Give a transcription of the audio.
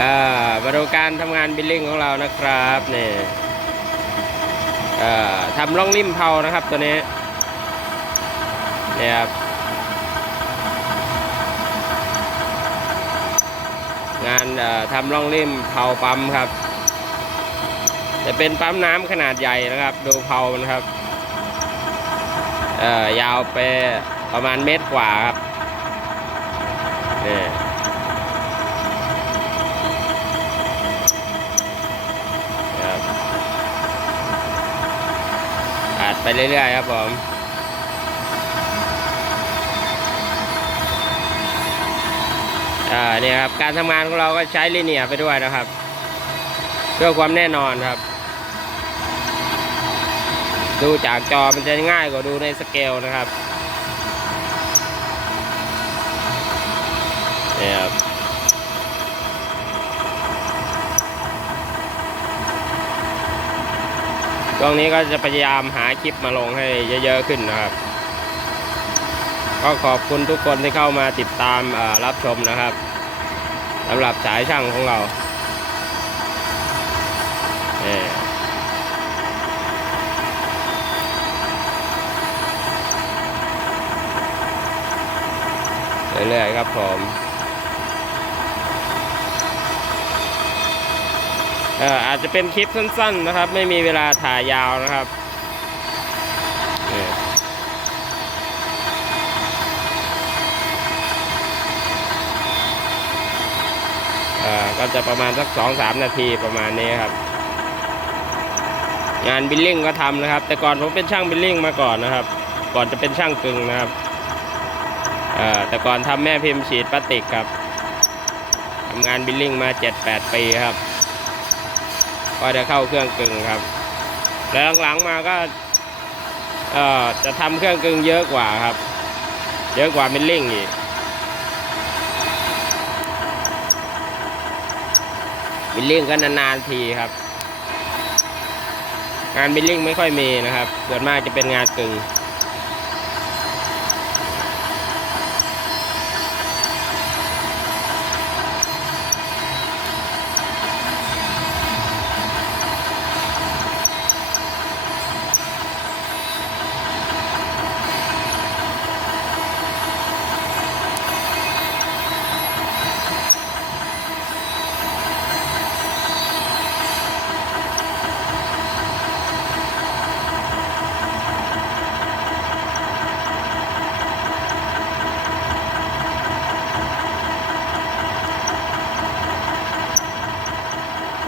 อ่ามาดูการทำงานบิลลิ่งของเรานะครับนี่เอ่อทำร่องริมเผานะครับตัวนี้เนี่ยครับงานอ่อทำร่องริมเผาปั๊มครับ จะเป็นปั๊มน้ำขนาดใหญ่นะครับ ดูเผานะครับอ่อยาวไปประมาณเมตรกว่าครับนี่ ครับอั ดไปเรื่อยๆครับผมอ่าเนี่ยครับการทำงานของเราก็ใช้ลิเนียไปด้วยนะครับ เพื่อความแน่นอนครับ ดูจากจอมันจะง่ายกว่าดูในสเกลนะครับเนี่ยครับ ช่วงนี้ก็จะพยายามหาคลิปมาลงให้เยอะๆขึ้นนะครับ ก็ขอบคุณทุกคนที่เข้ามาติดตามรับชมนะครับสำหรับสายช่างของเรานี่เรื่อยๆครับผม อ่ออาจจะเป็นคลิปสั้น ๆ นะครับ ไม่มีเวลาถ่ายยาวนะครับเอ่อก็จะประมาณสักสองสามนาทีประมาณนี้ครับ งานบิลลิ่งก็ทำนะครับ แต่ก่อนผมเป็นช่างบิลลิ่งมาก่อนนะครับ ก่อนจะเป็นช่างกึ่งนะครับเอ่อแต่ก่อนทำแม่พิมพ์ฉีดพลาสติกครับทำงานบิลลิ่งมา7-8ปีครับ ก็จะเข้าเครื่องกึ่งครับแล้วหลังๆมาก็จะทำเครื่องกึ่งเยอะกว่าครับ เยอะกว่ามิลลิ่งอีกมิลลิ่งก็นานๆทีครับ งานมิลลิ่งไม่ค่อยมีนะครับส่วนมากจะเป็นงานกึ่ง